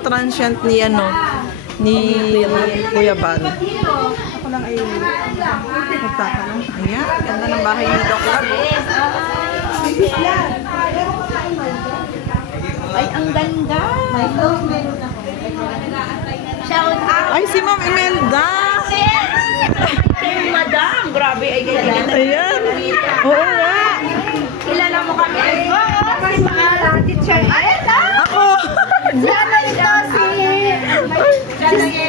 transient ni ni Kuya Van. Ako lang ay magtatanong. Ayan, ganda ng bahay ni Doc Lab. Ay, ang ganda. Shout out. Ay, si Ma'am Imelda. Hey, madam. Grabe, ay ganyan. Ayan. Oo nga. Kilala mo kami. Si mga teacher. Ayan na. Ako. Si ano ito?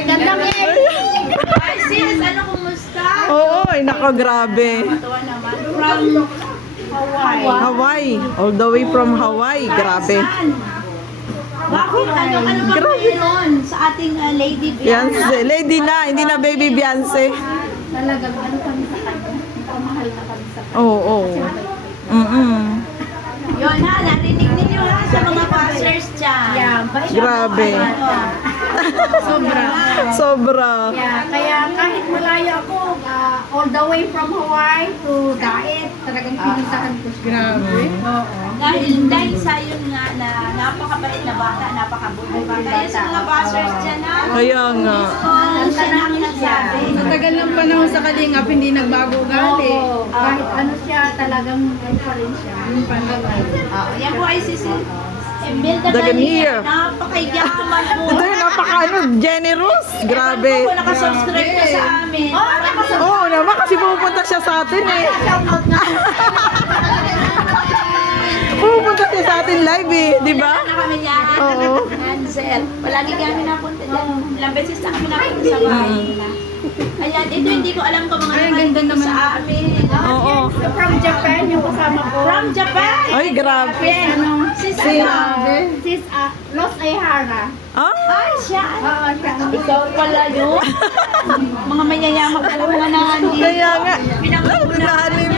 Gandang Ay, sis, ano kumusta? Oo, ay nako, grabe. Tuwa naman. From Hawaii. Hawaii. All the way from Hawaii. Grabe. Bakit? Ano ba mayroon sa ating Lady Beyonce. Bianca? Lady na, hindi na baby Beyonce. Talagang ano kami sa kanya. Pamahal na kami sa kanya. Oo. Yun ha, narinig ninyo ha sa mga passers dyan. Yeah, Grabe. Sobra. Sobra. Yeah, kaya kahit malayo ako, all the way from Hawaii to Daet, talagang pinuntahan ko siya. Grabe. Dahil sa yun nga na napakabait na bata, napakabuhay bata. Kaya sa mga passers dyan ha. Kaya nga. Siya na ang nagsabi. Sa tagal ng panahon sa Kalingap, hindi nagbago ugali. Oo, kahit ano siya, talagang ano pa rin siya. Yung pangalan. Yan po ay si Imelda Daganier. Napakayaman po. Ito yung generous. Grabe. Ako nakasubscribe ka sa amin. Oo naman, kasi pupunta siya sa atin eh. Pupunta siya sa atin live eh, di ba? Na kami niya. Oo. Ansel. Palagi kami napunta dyan. Ilang beses na kami napunta sa bahay nila. Ayan, ito hindi ko alam kung mga Ay, ang ganda nakatingin naman. sa amin. Oo. From Japan, yung kasama ko. From Japan. Ay, grabe. Sis, Si- ano? Sis Los Aihara. Ah? Ay, siya. Oo, siya. Ikaw pala yun. Mga mayayaman pala mga nandito. Kaya nga. Pinangunahan Lalim.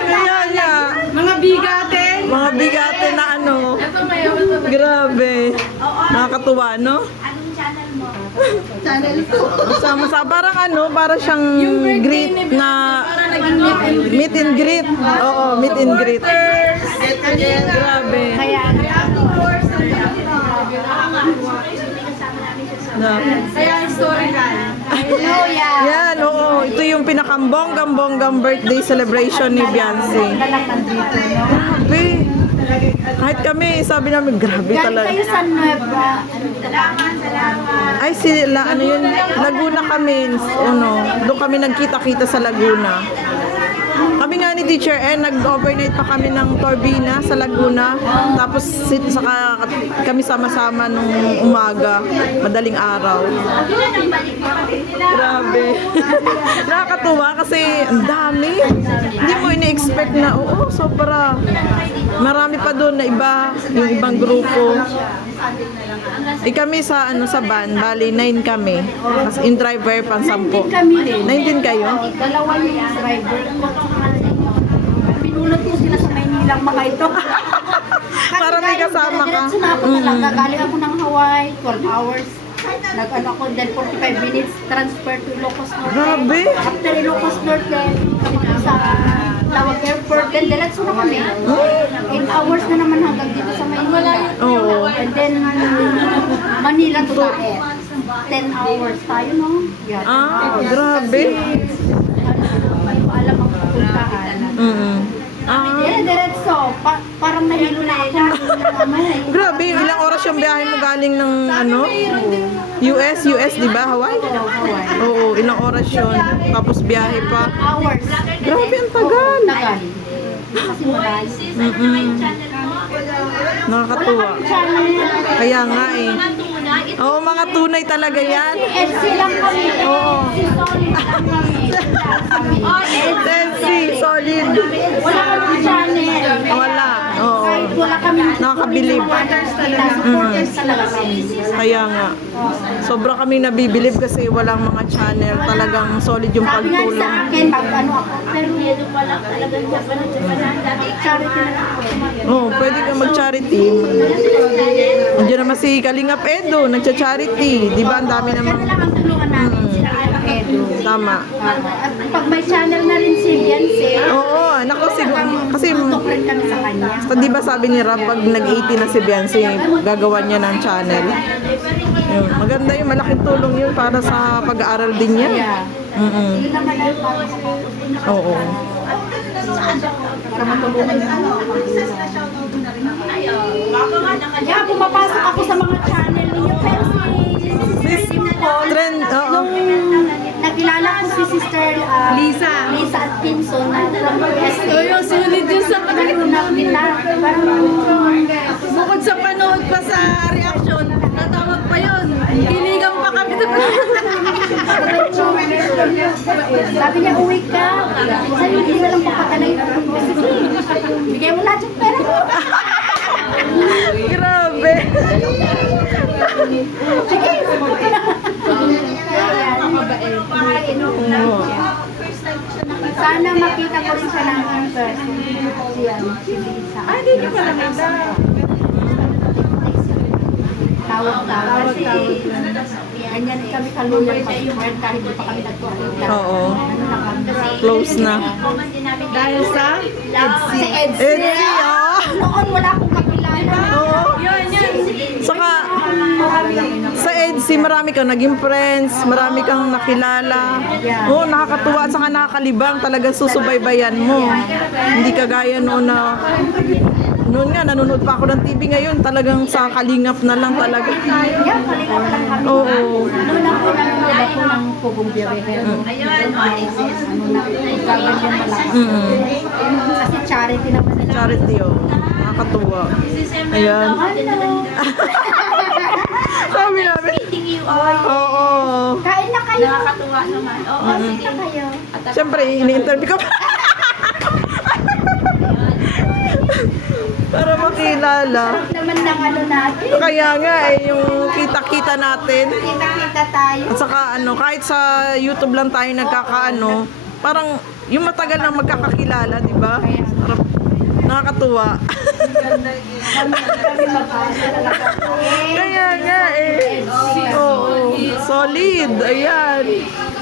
Kaya nga. Mga bigate. Mga bigate na ano. Grabe. Nakakatuwa, no? Anong channel mo? Channel 2. Sama-sama. Parang ano, para siyang greet na meet and greet. Oo, meet and greet. Grabe. Kaya, Na. Kaya historical. hallelujah. Yan, oo. Ito yung pinakambonggang birthday celebration ni Beyonce. Nalang nandito, no? Grabe. Kahit kami, sabi namin, grabe Galing talaga. kayo sa Nueva. Salamat. Ay, sila, ano yun, Laguna kami, ano, doon kami nagkita-kita sa Laguna. Kami nga ni Teacher nag-overnight pa kami ng Torbina sa Laguna. Tapos saka kami sama-sama nung umaga, madaling araw. Grabe. Nakakatuwa kasi ang dami. Hindi mo ini-expect na, oo, sobra. Marami pa doon na iba, yung ibang grupo. Kami sa sa van, bali 9 kami. Tapos in driver pang 10. Kami rin. 19 kayo? Dalawa yung driver ko. Pinulot ko sila sa Maynilang mga ito. Para may kasama ka. Diretso na ako talaga. Galing ako ng Hawaii, 12 hours. Nag-ano ako, then 45 minutes transfer to Ilocos Norte. Grabe. After Ilocos Norte, sa Tawag Airport, then diretso na kami. 8 hours na naman hanggang dito sa Maynila. Oo. And then, Manila to Daet. 10 hours tayo, no? Yeah. Ah, grabe. May alam ang pupuntahan. Eh, diretso. Parang nahilo na ako. Grabe, ilang oras yung biyahe mo galing ng US, di ba? Hawaii? Oo, ilang oras yun. Tapos biyahe pa. Hours. Grabe, ang tagal. Tagal. Kasi malayo. Nakakatuwa. Kaya nga eh. Oo, mga tunay talaga yan. And silang kami. Oo. Kami. Solid. Wala kami channel. Wala. Oo. Kahit wala kami Nakakabilib. supporters talaga kami. Kaya nga. Sobra kami nabibilib kasi walang mga channel. Talagang solid yung Sabi nga sa pagtulong. akin, pag ano ako, pero yun pala talagang Japan dati charity na lang ako. Oo, pwede ka mag-charity. Andiyan naman si Kalingap Edo, nagcha-charity. Di ba? Ang dami Yan namang... na lang ang tulungan namin. Sila Edu. Tama. At pag may channel na rin si Beyonce, Oo, nako kasi tutok rin kami sa kanya. di ba sabi ni Rap, pag nag-80 na si Beyonce, gagawa niya ng channel. Yun, maganda yun, malaking tulong yun para sa pag-aaral din niya. Yeah. Mm-mm. Yun naman ang pag-focus din naman Oo. sa matulungan niya. Yeah, pumapasok ako sa mga channel ninyo. Pero si Sister Dimple, Trend, oo. nung nakilala ko si Sister Lisa. Lisa Atkinson na from USA. So, yung sunod yun sa Nagtunap nila. Parang bukod sa panood pa sa reaction, natawag pa yun. Kiligan pa kami. sabi niya, uwi ka. Sabi hindi na lang papatanay. Sige, bigay mo lahat yung pera mo. Grabe. Sige. Oo. Sana makita ko rin siya ng in person. Si Lisa. Ay, hindi niyo pala nakita. Tawag-tawag. Ganyan kami kaluyan pag-friend kahit di pa kami nagkukita. Oo. Ano na kami? Close na. Dahil sa Si Edsy. Edsy, oh. Noon wala akong kakilala. Oo. yun. Saka, sa EDC, marami kang naging friends, marami kang nakilala. Oo, nakakatuwa at saka nakakalibang. Talagang susubaybayan mo. Hindi kagaya noon na, noon nga, nanonood pa ako ng TV ngayon. Talagang sa kalingap na lang talaga. Yan, palingat lang kami. Oo. Noon ako nanonood ako ng Pugong Biyahero. Ayun, Ano na, gaganyan malakas. Mm-mm. Kasi charity naman nila. Charity, oh. Nakakatuwa. Ayan. Sabi namin. Meeting you all. Oo. Kain na kayo. Nakakatuwa naman. Oo, sige. Kain na kayo. Siyempre, ini-interview ka pa. Para makilala. Naman ng ano natin. Kaya nga yung kita-kita natin. Kita-kita tayo. At saka kahit sa YouTube lang tayo nagkakaano, parang yung matagal na magkakakilala, di ba? Parang nakakatuwa. Kaya nga Oo, solid. Ayan.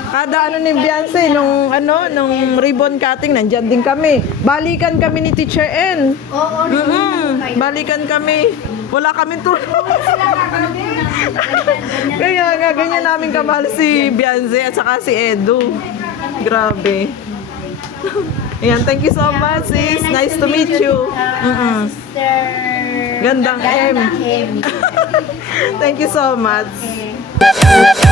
Kada ni Beyonce, nung ribbon cutting, nandyan din kami. Balikan kami ni Teacher N. Oo, Balikan kami. Wala kaming tulong. Kaya nga, ganyan namin kamahal si Beyonce at saka si Edu. Grabe. Ayan, thank you so much, sis. Nice to meet you. Sister Gandang M. M. Thank you so much. Okay.